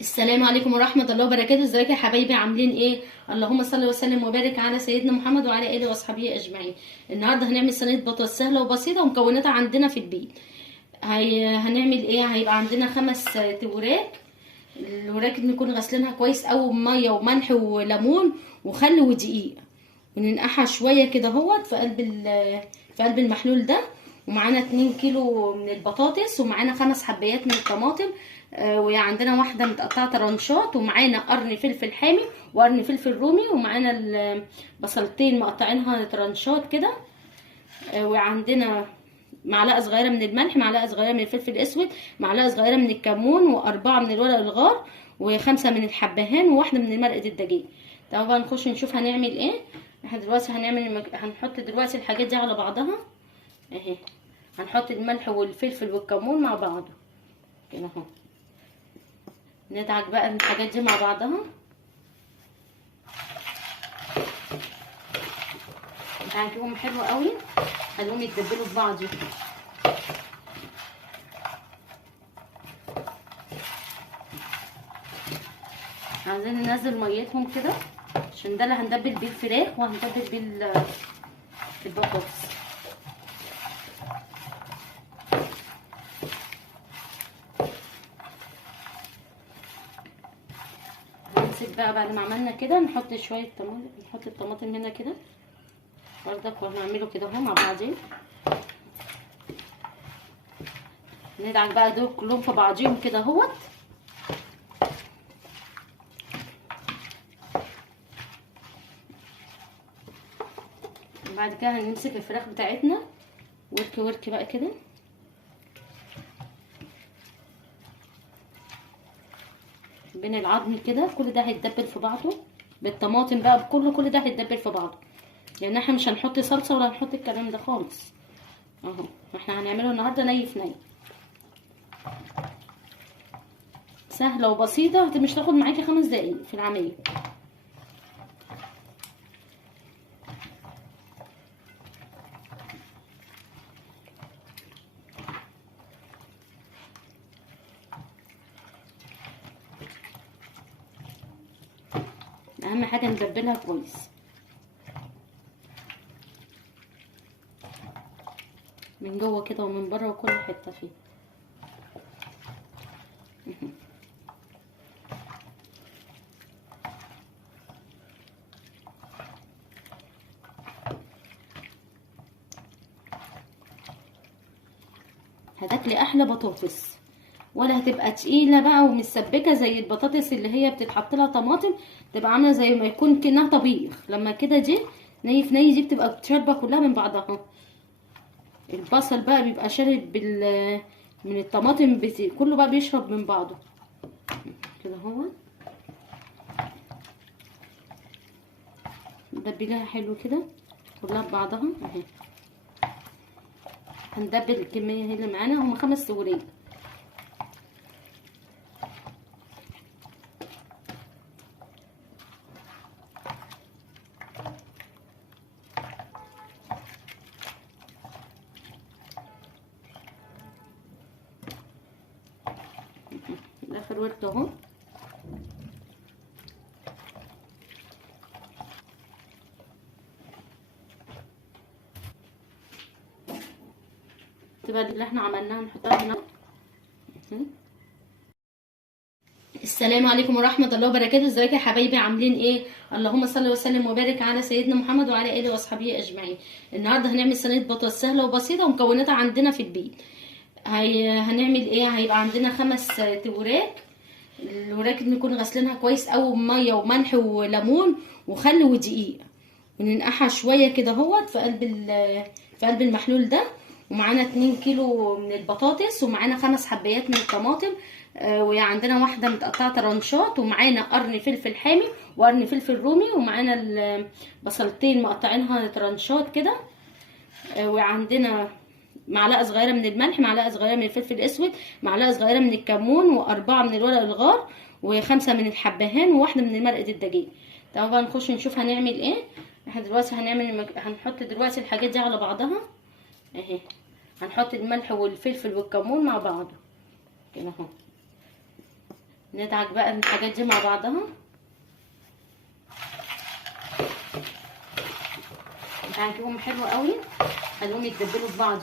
السلام عليكم ورحمة الله وبركاته. ازيكم يا حبايبي؟ عاملين ايه؟ اللهم صل وسلم وبارك على سيدنا محمد وعلى اله واصحابه اجمعين. النهارده هنعمل صينية بطاطس سهلة وبسيطة ومكوناتها عندنا في البيت. هنعمل ايه؟ هيبقى عندنا 5 وراك. الوراك نكون غسلينها كويس قوي بميه وملح وليمون وخل ودقيق، وننقعها شويه كده اهوت في قلب المحلول ده. ومعانا 2 كيلو من البطاطس، ومعانا 5 حبايات من الطماطم، وعندنا واحده متقطعه طرنشات، ومعانا قرن فلفل حامي وقرن فلفل رومي، ومعانا البصلتين مقطعينها طرنشات كده، وعندنا معلقه صغيره من الملح، معلقه صغيره من الفلفل الاسود، معلقه صغيره من الكمون، و4 من الورق الغار، و5 من الحبهان، وواحده من مرقه الدجاج. طبعا بقى نخش نشوف هنعمل ايه. احنا دلوقتي هنحط دلوقتي الحاجات دي على بعضها اهي. هنحط الملح والفلفل والكمون مع بعض كده اهو. ندعك بقى الحاجات دي مع بعضها، ندعكهم حلو قوي، خليهم يتدبلوا في بعض. عايزين ننزل ميتهم كده عشان ده اللي هندبل بيه الفراخ وهندبل بيه البطاطس. هنسيب بقى بعد ما عملنا كده نحط شويه طماطم، نحط الطماطم هنا كده برضك وهنعمله كده اهو مع بعضين. ندعك بقى دول كلهم في بعضيهم كده اهوت. وبعد كده هنمسك الفراخ بتاعتنا ورك ورك بقى كده بين العظم كده، كل ده هيتدبل في بعضه بالطماطم بقى بكله، كل ده هيتدبل في بعضه، لان احنا مش هنحط صلصه ولا هنحط الكلام ده خالص اهو. احنا هنعمله النهارده ني في ني، سهله وبسيطه، مش تاخد معاكي 5 دقايق في العمليه. اهم حاجه نتبلها كويس من جوه كده ومن بره وكل حته فيه. هتاكلي احلى بطاطس، ولا هتبقى تقيله بقى ومسبكه زي البطاطس اللي هي بتتحط لها طماطم، تبقى عامله زي ما يكون كأنها طبيخ. لما كده دي ني في ني، دي بتبقى شاربه كلها من بعضها. البصل بقى بيبقى شارب من الطماطم، كله بقى بيشرب من بعضه كده اهو. ندبلها حلو كده كلها ببعضها اهي. هندبل الكميه اللي معانا، هما 5 وراد. اخر ورد اهو. تبقى اللي احنا عملناها نحطها هنا. السلام عليكم ورحمة الله وبركاته. ازيكم يا حبايبي؟ عاملين ايه؟ اللهم صل وسلم وبارك على سيدنا محمد وعلى اله واصحابه اجمعين. النهارده هنعمل صينية بطاطس سهلة وبسيطة ومكوناتها عندنا في البيت. هنعمل ايه؟ هيبقى عندنا 5 وراك. الوراك نكون غسلينها كويس قوي بميه وملح وليمون وخل ودقيق، وننقعها شويه كده اهوت في قلب المحلول ده. ومعانا 2 كيلو من البطاطس، ومعانا 5 حبايات من الطماطم، وعندنا واحده متقطعه طرنشات، ومعانا قرن فلفل حامي وقرن فلفل رومي، ومعانا البصلتين مقطعينها طرنشات كده، وعندنا معلقه صغيره من الملح، معلقه صغيره من الفلفل الاسود، معلقه صغيره من الكمون، و4 من الورق الغار، و5 من الحبهان، وواحده من مرقه الدجاج. طبعا بقى نخش نشوف هنعمل ايه. احنا دلوقتي هنحط دلوقتي الحاجات دي على بعضها اهي. هنحط الملح والفلفل والكمون مع بعض كده اهو. ندعك بقى الحاجات دي مع بعضها. ندعكهم حلو قوي، خليهم يتبلوا في بعض.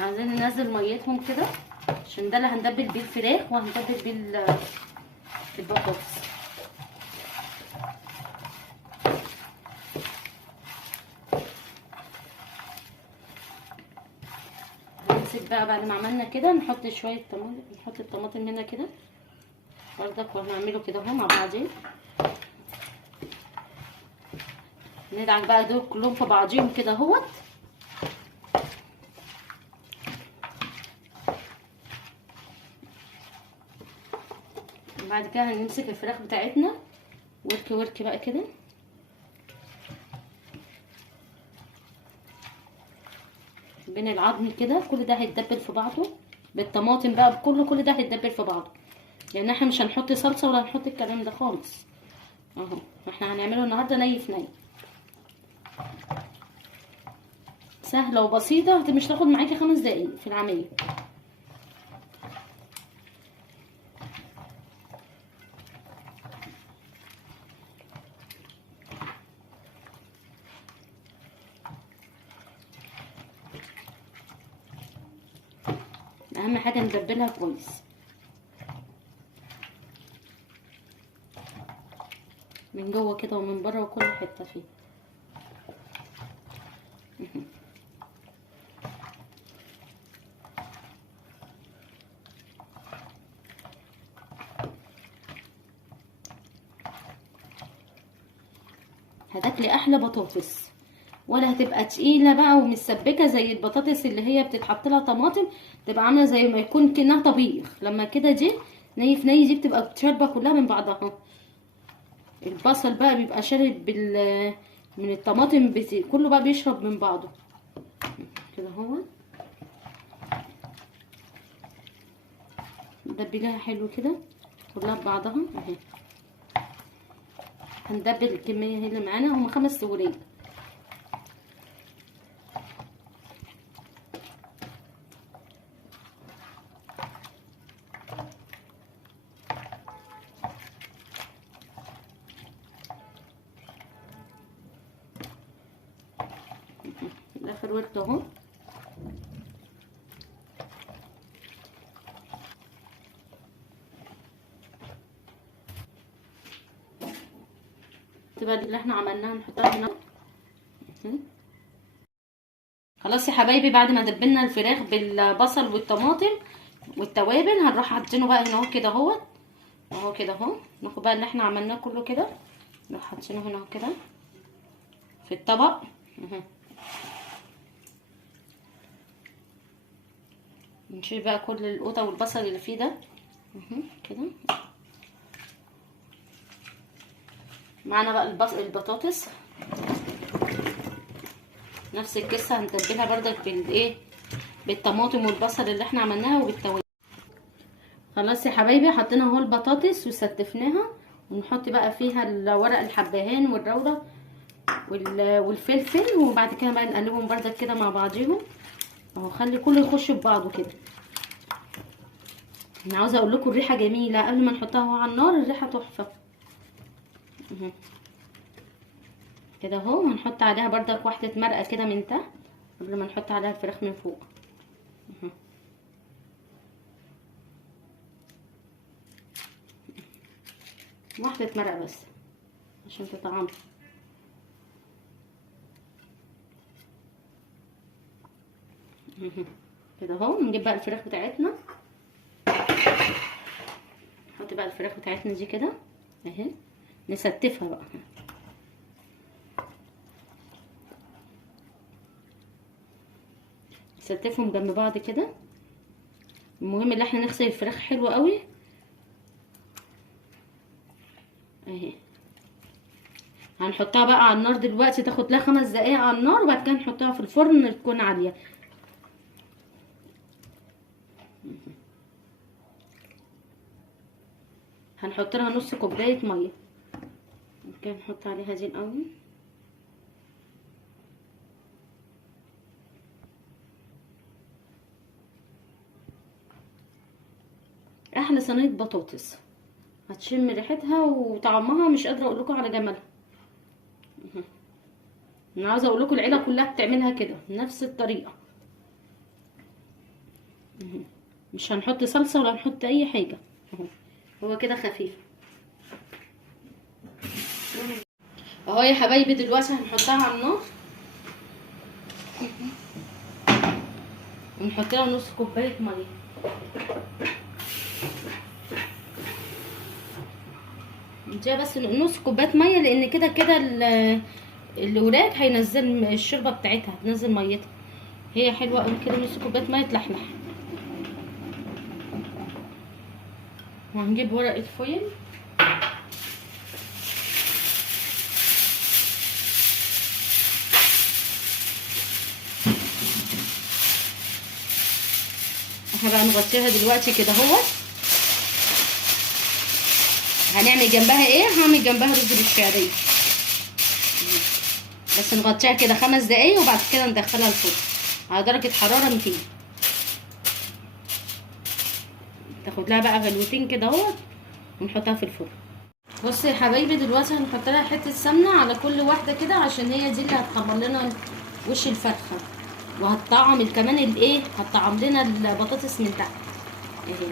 عايزين ننزل ميتهم كده عشان ده اللي هندبل بيه الفراخ وهندبل بيه البطاطس. هنمسك بقى بعد ما عملنا كده نحط شويه طماطم، نحط الطماطم هنا كده برضك وهنعمله كده اهو مع بعضين. ندعك بقى دول كلهم في بعضيهم كده اهوت. بعد كده هنمسك الفراخ بتاعتنا ورك ورك بقى كده، بين العظم كده. كل ده هيتدبل في بعضه بالطماطم بقى بكله، كل ده هيتدبل في بعضه، لان احنا مش هنحط صلصه ولا هنحط الكلام ده خالص اهو. احنا هنعمله النهارده ني في ني، سهله وبسيطه، مش تاخد معاكي 5 دقايق في العمليه. اهم حاجه نتبلها كويس. من جوه كده ومن بره وكل حته فيه. هتاكلي احلى بطاطس، ولا هتبقى تقيله بقى ومسبكه زي البطاطس اللي هي بتتحط لها طماطم، تبقى عامله زي ما يكون كأنها طبيخ. لما كده دي ني في ني دي بتبقى شاربه كلها من بعضها. البصل بقى بيبقى شارب من الطماطم، كله بقى بيشرب من بعضه كده اهو. ندبلها حلو كده كلها ببعضها اهي. هندبل الكميه اللي معانا، هما 5 ورقات. اخر ورقه اهو. تبقى اللي احنا عملناها نحطها هنا. خلاص يا حبايبي، بعد ما دبلنا الفراخ بالبصل والطماطم والتوابل هنروح حاطينه بقى هنا اهو كده اهو. اهو كده اهو. ناخد بقى اللي احنا عملناه كله كده نروح حاطينه هنا اهو كده في الطبق اهو. نشيل بقى كل القوطه والبصل اللي فيه ده اهو كده. معانا بقى البطاطس نفس القصه، هنتبلها بردك بالايه، بالطماطم والبصل اللي احنا عملناها وبالتوابل. خلاص يا حبايبي، حطينا اهو البطاطس وستفناها، ونحط بقى فيها ورق الحبهان والروره والفلفل، وبعد كده بقى نقلبهم بردك كده مع بعضيهم اهو. خلي كله يخش في بعضه كده. انا عاوزه اقول لكم الريحه جميله قبل ما نحطها على النار، الريحه تحفه اهو كده اهو. هنحط عليها بردك واحده مرقه كده من تحت قبل ما نحط عليها الفراخ من فوق اهو. واحده مرقه بس عشان تطعم كده اهو. نجيب بقى الفراخ بتاعتنا، نحط بقى الفراخ بتاعتنا دي كده اهي، نستفها بقى. نستفهم جنب بعض كده. المهم ان احنا نغسل الفراخ حلو قوي اهي. هنحطها بقى على النار دلوقتي، تاخد لها 5 دقايق على النار، وبعد كده نحطها في الفرن تكون عاليه. هنحط لها نص كوبايه ميه كده، نحط عليها دي الاول احلى صينيه بطاطس، هتشم ريحتها وطعمها مش قادره اقول لكم على جمالها. انا عاوزه اقول لكم العيله كلها بتعملها كده نفس الطريقه. مش هنحط صلصه ولا هنحط اي حاجه، هو كده خفيف اهو يا حبايبي. دلوقتي هنحطها على النار ونحط لها نص كوبايه ميه. نديها بس نص كوبايه ميه، لان كده كده الوراك هينزل الشوربه بتاعتها، هتنزل ميتها. هي حلوه قوي كده، نص كوبايه ميه تلحلح. وهنجيب ورقه فويل احنا بقى نغطيها دلوقتي كده اهوت. هنعمل جنبها ايه؟ هعمل جنبها رز بالشعريه، بس نغطيها كده 5 دقايق وبعد كده ندخلها الفرن على درجه حراره 200. تاخد لها بقى غلوتين كده اهوت ونحطها في الفرن. بصوا يا حبايبي دلوقتي هنحط لها حته سمنه على كل واحده كده، عشان هي دي اللي هتحمر لنا وش الفرخه، وهتطعم كمان الايه، هتطعم لنا البطاطس من تحت اهي.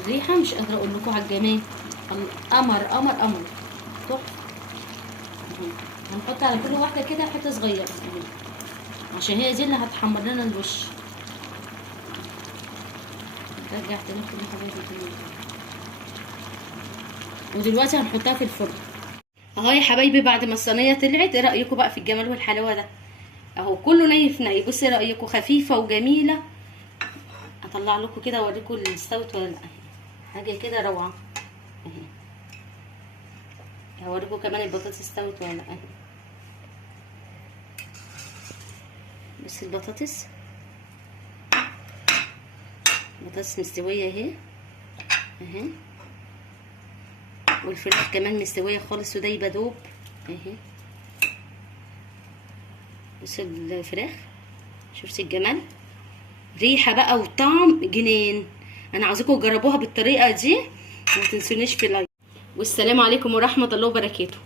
الريحه مش قادره اقول لكم على الجمال، قمر قمر قمر تحفه. هنحط على كل واحده كده حته صغيره اهي، عشان هي دي اللي هتحمر لنا الوش. رجعت لكم كل حبايبي. ودلوقتي هنحطها في الفرن اهو يا حبايبي. بعد ما الصينيه طلعت، ايه رايكم بقى في الجمال والحلاوه ده اهو؟ كله ني في ني. بصوا ايه رايكم؟ خفيفه وجميله. اطلع لكم كده اوريكم اللي استوت ولا لا. حاجه كده روعه اهي. هوريكم كمان البطاطس استوت ولا لا. بس البطاطس مستويه اهي اهي، والفراخ كمان مستويه خالص ودايبه دوب اهي. بصوا الفراخ، شفتي الجمال؟ ريحه بقى وطعم جنان. انا عاوزاكم تجربوها بالطريقه دي وما تنسونيش في اللايك. والسلام عليكم ورحمه الله وبركاته.